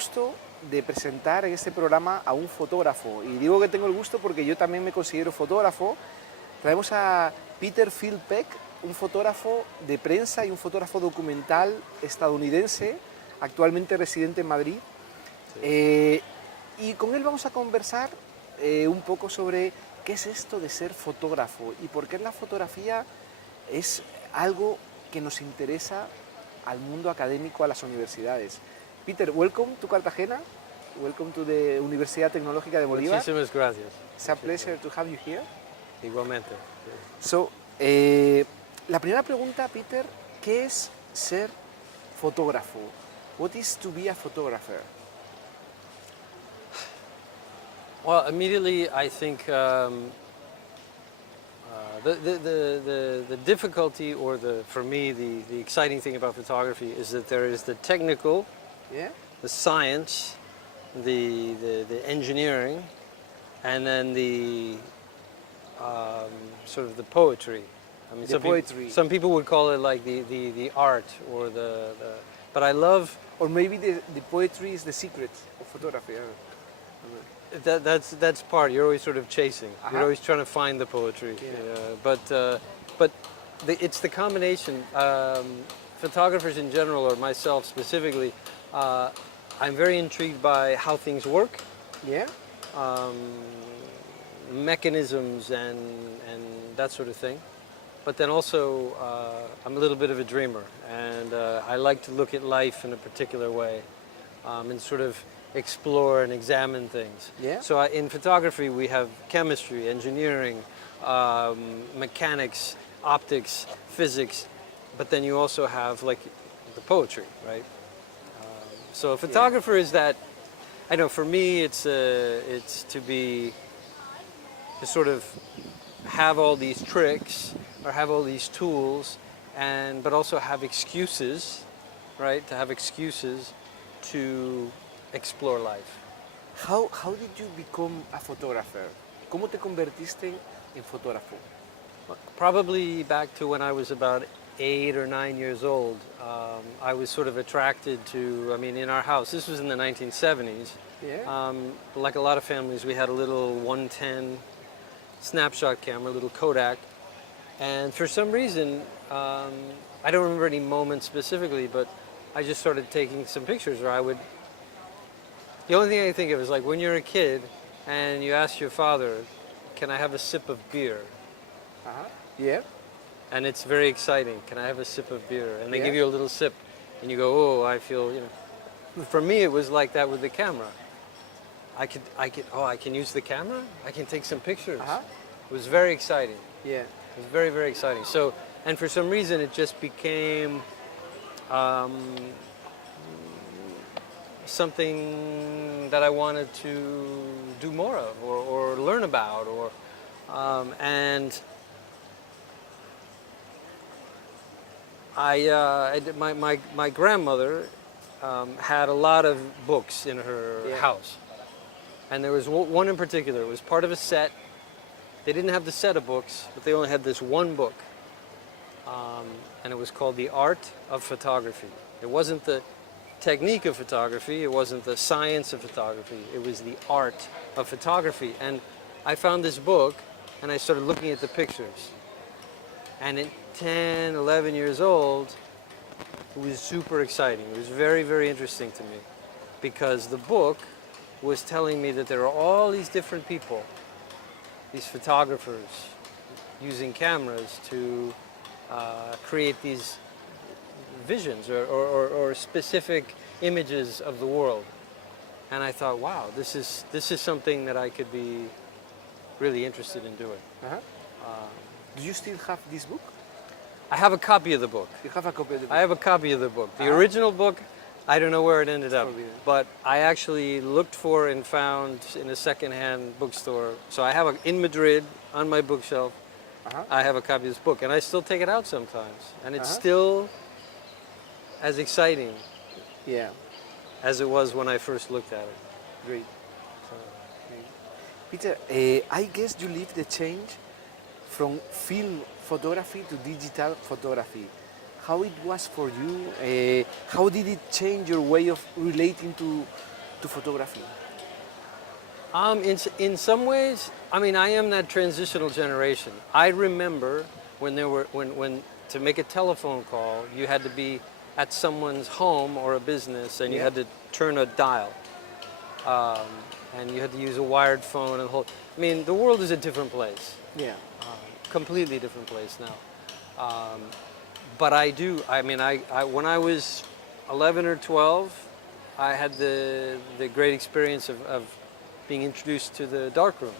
gusto de presentar en este programa a un fotógrafo. Y digo que tengo el gusto porque yo también me considero fotógrafo. Traemos a Peter Field Peck, un fotógrafo de prensa y un fotógrafo documental estadounidense, actualmente residente en Madrid. Sí. Y con él vamos a conversar un poco sobre qué es esto de ser fotógrafo y por qué la fotografía es algo que nos interesa al mundo académico, a las universidades. Peter, welcome to Cartagena. Welcome to the Universidad Tecnológica de Bolívar. Muchísimas gracias. It's a pleasure to have you here. Igualmente. So, la primera pregunta, Peter, ¿qué es ser fotógrafo? What is to be a photographer? Well, immediately I think the difficulty, or for me, the exciting thing about photography is that there is the technical, the science, the engineering, and then the sort of the poetry. I mean, some people would call it like the art or the but I love. Or maybe the poetry is the secret of photography. That's part. You're always sort of chasing. You're always trying to find the poetry. Yeah. But it's the combination. Photographers in general, or myself specifically, I'm very intrigued by how things work. Yeah. Mechanisms and that sort of thing. But then also, I'm a little bit of a dreamer, and I like to look at life in a particular way, and sort of explore and examine things. Yeah. So in photography we have chemistry, engineering, mechanics, optics, physics, but then you also have like the poetry, right? So a photographer is that, I know for me it's to sort of have all these tricks or have all these tools, but also have excuses, right? To have excuses to explore life. How did you become a photographer? ¿Cómo te convertiste en fotógrafo? Probably back to when I was about 8 or 9 years old. I was sort of attracted to, I mean, in our house, this was in the 1970s. Yeah. Like a lot of families, we had a little 110 snapshot camera, a little Kodak. And for some reason, I don't remember any moment specifically, but I just started taking some pictures, or the only thing I think of is like when you're a kid and you ask your father, can I have a sip of beer? Yeah. And it's very exciting. Can I have a sip of beer? And they give you a little sip and you go, oh, I feel, you know. For me, it was like that with the camera. I can use the camera? I can take some pictures. It was very exciting. Yeah. It was very, very exciting. So, and for some reason, it just became something that I wanted to do more of, or learn about, or and my grandmother had a lot of books in her house, and there was one in particular. It was part of a set. They didn't have the set of books, but they only had this one book, and it was called The Art of Photography. It wasn't the technique of photography, it wasn't the science of photography, it was the art of photography. And I found this book and I started looking at the pictures. And at 10, 11 years old, it was super exciting. It was very, very interesting to me, because the book was telling me that there are all these different people, these photographers, using cameras to create these visions or specific images of the world. And I thought, wow, this is something that I could be really interested in doing. Do you still have this book? I have a copy of the book. You have a copy of the book? I have a copy of the book. The original book, I don't know where it ended up, but I actually looked for and found in a secondhand bookstore. So I have in Madrid, on my bookshelf, I have a copy of this book, and I still take it out sometimes. And it's still as exciting as it was when I first looked at it. Great. Peter, I guess you lived the change from film photography to digital photography. How it was for you? How did it change your way of relating to to photography? In some ways, I mean, I am that transitional generation. I remember when to make a telephone call, you had to be at someone's home or a business, and you had to turn a dial, and you had to use a wired phone and the whole. I mean, the world is a different place. Yeah. Completely different place now. But I do. I mean, I when I was 11 or 12, I had the great experience of being introduced to the darkroom.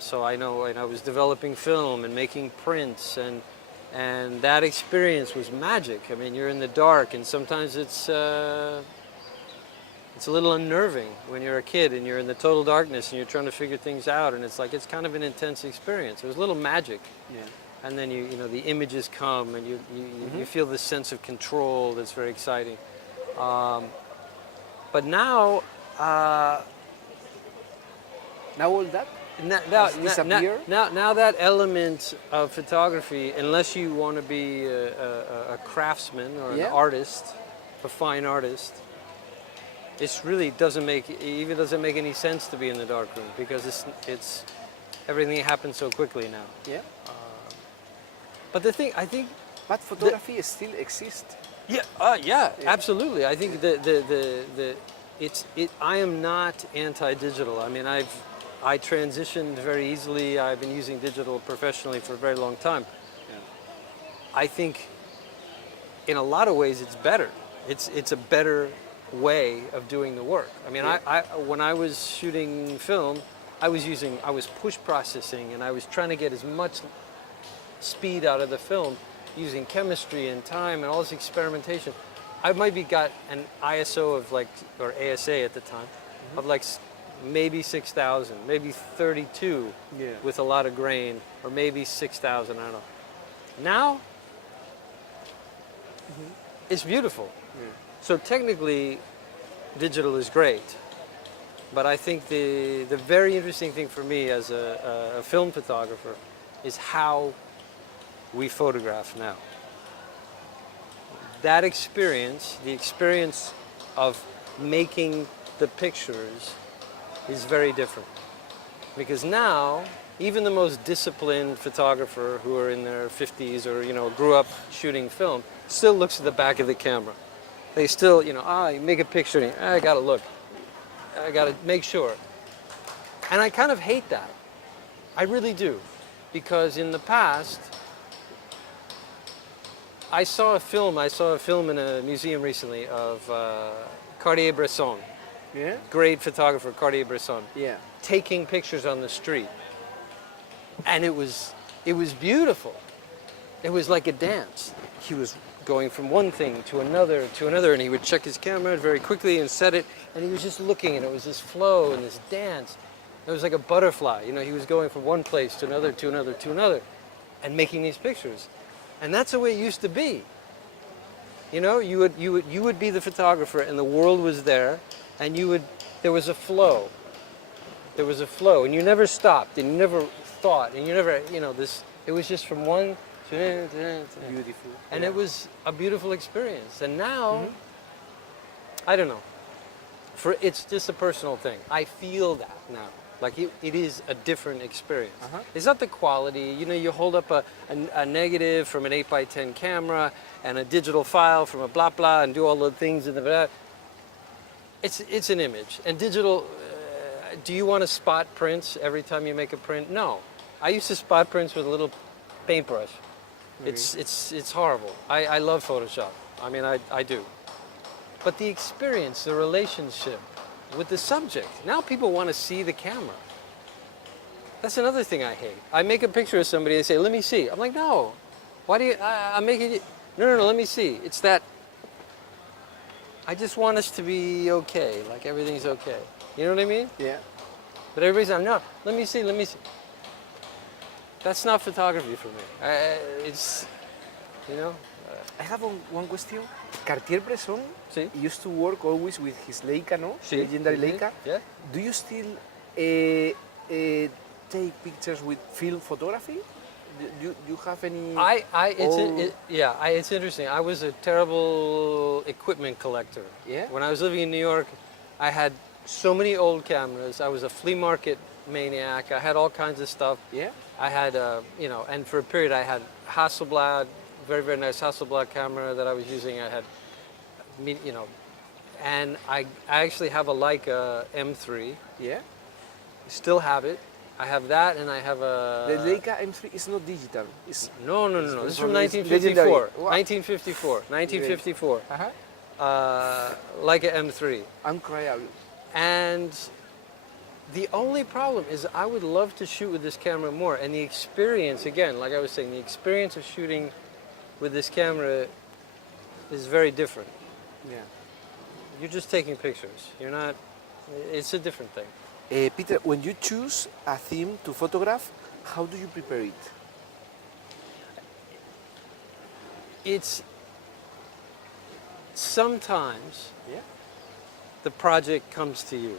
So I know, and I was developing film and making prints, and that experience was magic. I mean, you're in the dark, and sometimes it's a little unnerving when you're a kid and you're in the total darkness and you're trying to figure things out, and it's kind of an intense experience. It was a little magic. Yeah. And then you know the images come, and you feel this sense of control that's very exciting. But now. Now all that Now disappear? Now that element of photography, unless you want to be a craftsman or an artist, a fine artist, it really doesn't make any sense to be in the darkroom, because it's everything happens so quickly now. Yeah. But the thing, I think. But photography still exists. Yeah, absolutely. I think I am not anti-digital. I mean, I transitioned very easily. I've been using digital professionally for a very long time. Yeah. I think in a lot of ways it's better. It's a better way of doing the work. I mean, I when I was shooting film, I was push processing, and I was trying to get as much speed out of the film using chemistry and time and all this experimentation. I maybe got an ISO of or ASA at the time, of maybe 6,000, maybe 32 with a lot of grain, or maybe 6,000, I don't know. Now, it's beautiful. Yeah. So technically, digital is great, but I think the very interesting thing for me as a film photographer is how we photograph now. That experience, the experience of making the pictures, is very different. Because now, even the most disciplined photographer who are in their 50s or, grew up shooting film, still looks at the back of the camera. They still, you make a picture and I gotta look. I gotta make sure. And I kind of hate that. I really do. Because in the past, I saw a film in a museum recently of Cartier-Bresson. Yeah. Great photographer, Cartier-Bresson. Yeah. Taking pictures on the street. And it was beautiful. It was like a dance. He was going from one thing to another, and he would check his camera very quickly and set it, and he was just looking, and it was this flow and this dance. It was like a butterfly. He was going from one place to another, to another, to another, and making these pictures. And that's the way it used to be. You would be the photographer, and the world was there, and there was a flow. There was a flow, and you never stopped, and you never thought, and you never, it was just from one to Beautiful. and it was a beautiful experience. And now, I don't know. It's just a personal thing. I feel that now. Like it is a different experience. It's not the quality. You hold up a negative from an 8x10 camera and a digital file from a blah blah and do all the things in the. It's an image. And digital. Do you want to spot prints every time you make a print? No. I used to spot prints with a little paintbrush. It's horrible. I love Photoshop. I mean, I do. But the experience, the relationship with the subject. Now people want to see the camera. That's another thing I hate. I make a picture of somebody, they say, let me see. I'm like, no. Why do you, I'm making it, no, let me see. It's that, I just want us to be okay, like everything's okay. You know what I mean? Yeah. But everybody's like, no, let me see. That's not photography for me. It's, I have one question. Cartier-Bresson Sí. used to work always with his Leica, no? Sí. Legendary Leica. Yeah. Do you still take pictures with film photography? Do you have any? It's interesting. I was a terrible equipment collector. Yeah? When I was living in New York, I had so many old cameras. I was a flea market maniac. I had all kinds of stuff. Yeah. I had, and for a period I had Hasselblad, very, very nice Hasselblad camera that I was using. I had, and I actually have a Leica M3. Yeah. Still have it. I have that, and I have a... The Leica M3 is not digital. No. This is from legendary. 1954. 1954. Leica M3. Incredible. And the only problem is I would love to shoot with this camera more. And the experience, again, like I was saying, the experience of shooting with this camera is very different. Yeah. You're just taking pictures. You're not... It's a different thing. Peter, when you choose a theme to photograph, how do you prepare it? It's... Sometimes Yeah. the project comes to you.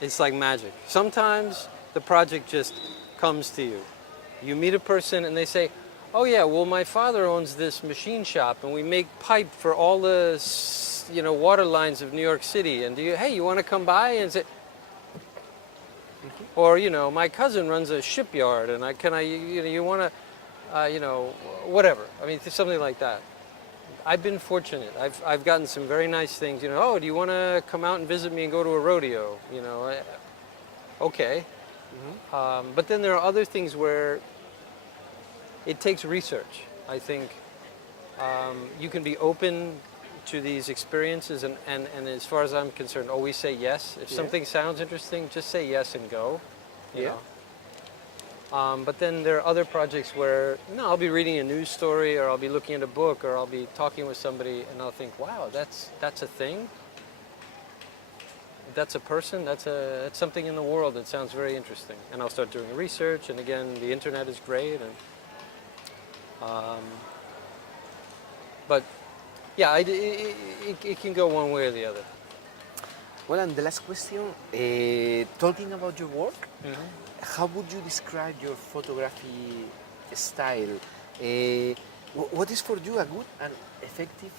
It's like magic. Sometimes the project just comes to you. You meet a person and they say, oh yeah, well my father owns this machine shop and we make pipe for all the water lines of New York City, and hey, you want to come by and say, or my cousin runs a shipyard and you want to, whatever. I mean, something like that. I've been fortunate. I've gotten some very nice things. Oh, do you want to come out and visit me and go to a rodeo? Okay. Mm-hmm. But then there are other things where it takes research. I think you can be open to these experiences, and as far as I'm concerned, always say yes. If something sounds interesting, just say yes and go. You know. But then there are other projects where, I'll be reading a news story, or I'll be looking at a book, or I'll be talking with somebody, and I'll think, wow, that's a thing. That's a person. That's something in the world that sounds very interesting. And I'll start doing research. And again, the internet is great. And but yeah, it can go one way or the other. Well, and the last question, talking about your work. Mm-hmm. How would you describe your photography style? What is for you a good and effective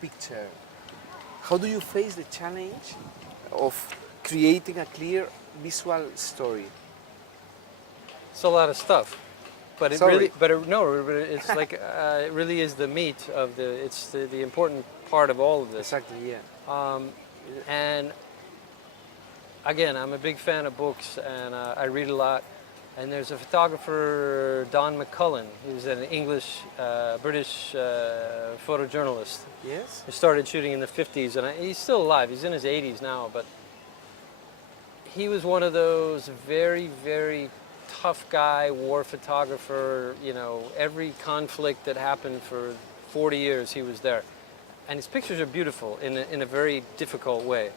picture? How do you face the challenge of creating a clear visual story? It's a lot of stuff, but it's like it really is the meat of it's the important part of all of this. Exactly, yeah. And again, I'm a big fan of books, and I read a lot. And there's a photographer, Don McCullen, who's an English, British photojournalist. Yes. He started shooting in the 50s, and he's still alive. He's in his 80s now, but he was one of those very, very tough guy, war photographer. Every conflict that happened for 40 years, he was there. And his pictures are beautiful in a very difficult way.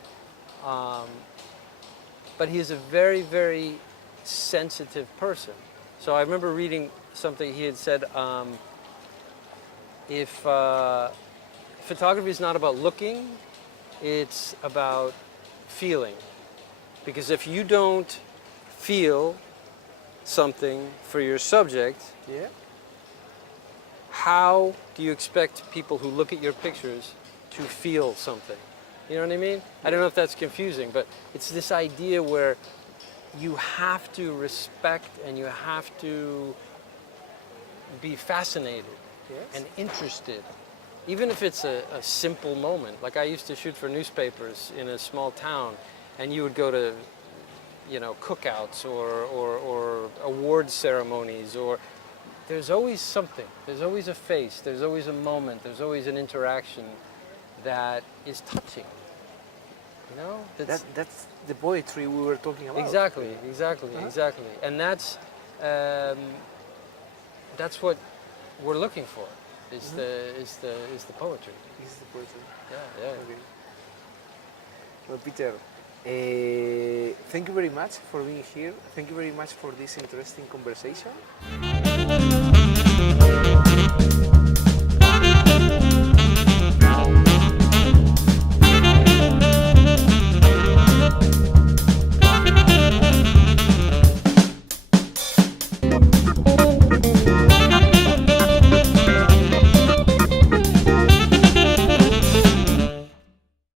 But he's a very, very sensitive person. So I remember reading something he had said, if photography is not about looking, it's about feeling. Because if you don't feel something for your subject, how do you expect people who look at your pictures to feel something? You know what I mean? I don't know if that's confusing, but it's this idea where you have to respect and you have to be fascinated and interested. Even if it's a simple moment. Like I used to shoot for newspapers in a small town, and you would go to, cookouts or award ceremonies, or there's always something. There's always a face. There's always a moment. There's always an interaction that is touching. That's the poetry we were talking about. Exactly. And that's what we're looking for. Is the poetry. Is the poetry. Yeah. Okay. Well, Peter, thank you very much for being here. Thank you very much for this interesting conversation.